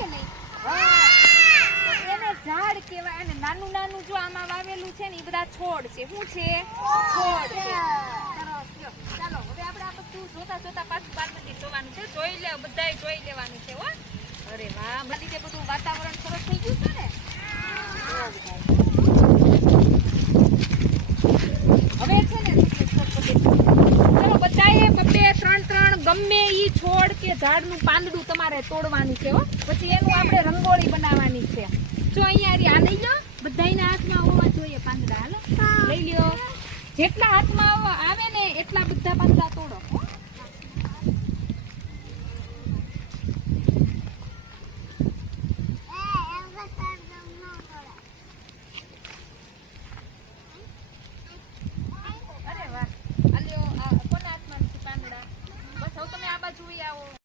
છે ને? ઝાડ કહેવાય અને નાનું નાનું જો આમાં વાવેલું છે ને એ બધા છોડ છે. શું છે? છોડ ચાલો, હવે આપણે આ બધું જોતા જોતા પાછું બાર મંદિર જોવાનું છે. જોઈ લે, બધાય જોઈ લેવાનું છે, હો. અરે વાહ મંદિરે બધું વાતાવરણ સરસ થઈ ગયું છે ને? હવે છે ને, ચલો બધાએ બબે ત્રણ ત્રણ ગમે ઈ છોડ કે ઝાડનું પાંદડું તમારે તોડવાનું છે હો. પછી એનું આપણે રંગોળી બનાવવાની છે. જો અહીંયા આ લઈ લો. બધાયના હાથમાં હોવા જોઈએ પાંદડા હાલો. લઈ લ્યો. જેટલા હાથમાં આવે ને આવો